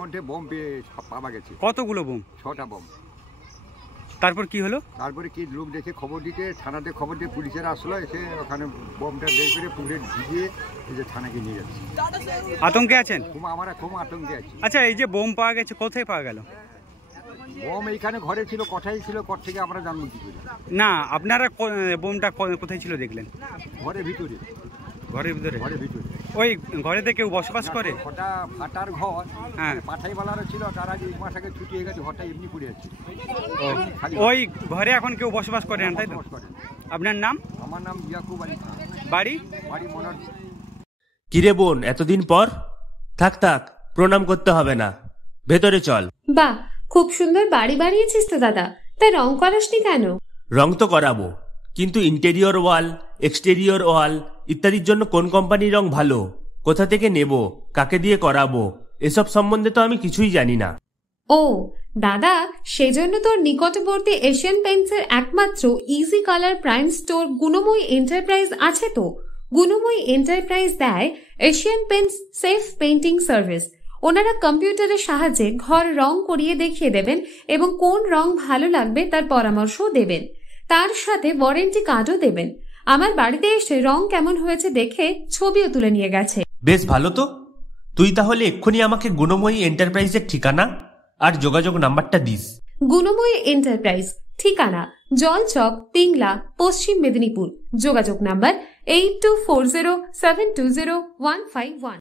মধ্যে বোম পাওয়া গেছে। কতগুলো বোম? 6টা বোম। তারপর কি হলো? তারপরে কি লোক দেখে খবর দিতে, থানাতে খবর দিয়ে পুলিশেরা আসলো, এসে ওখানে বোমটা বের করে পুকুরে ভিজিয়ে এই যে থানাকে নিয়ে যাচ্ছে। আতঙ্কে আছেন? আমরা খুব আতঙ্কে আছি। আচ্ছা, এই যে বোম পাওয়া গেছে, কোথায় পাওয়া গেল? বোম এইখানে ঘরে ছিল, কোথায় ছিল, কর থেকে আমরা জানবো কি করে? না, আপনারা বোমটা কোথায় ছিল দেখলেন? ঘরের ভিতরে। ঘরের ভিতরে? ঘরের ভিতরে। ওই ঘরেতে কেউ বসবাস করে? ওটা ফাটার ঘর, হ্যাঁ, পাঠাইওয়ালারও ছিল, তারা যে 1 মাস আগে ছুটি হয়ে গেছে, ঘরটা এমনি পড়ে আছে। ওই ঘরে এখন কেউ বসবাস করে না, তাই তো? আপনার নাম? আমার নাম ইয়াকুব আলী। বাড়ি? বাড়ি মনোর। কিরে বোন, এতদিন পর? থাক থাক, প্রণাম করতে হবে না, ভেতরে চল। বাহ, খুব সুন্দর বাড়ি বানিয়েছিস তো দাদা, তাই রং করাসনি কেন? রং তো করাবো, কিন্তু ইন্টেরিয়র ওয়াল, এক্সটেরিয়র ওয়াল ইত্যাদির জন্য কোন কোম্পানির রং ভালো, কোথা থেকে নেব, কাকে দিয়ে করাবো, এসব সম্বন্ধে তো আমি কিছুই জানি না। ও দাদা, সেজন্য তোর নিকটবর্তী এশিয়ান পেইন্টসের একমাত্র easy colour prime store Gunamoyee enterprise আছে তো। গুণময়ী এন্টারপ্রাইজ দেয় Asian Paints safe painting service. ওনারা কম্পিউটারের সাহায্যে ঘর রং করিয়ে দেখিয়ে দেবেন এবং কোন রং ভালো লাগবে তার পরামর্শও দেবেন। তার সাথে ওয়ারেন্টি কার্ডও দেবেন। আমার বাড়িতে এসে রং কেমন হয়েছে দেখে ছবিও তুলে নিয়ে গেছে। বেশ ভালো তো। তুই তাহলে এক্ষুনি আমাকে গুণময়ী এন্টারপ্রাইজের ঠিকানা আর যোগাযোগ নাম্বারটা দিস। গুণময়ী এন্টারপ্রাইজ, ঠিকানা জলচক, পিংলা, পশ্চিম মেদিনীপুর। যোগাযোগ নাম্বার 8240720151।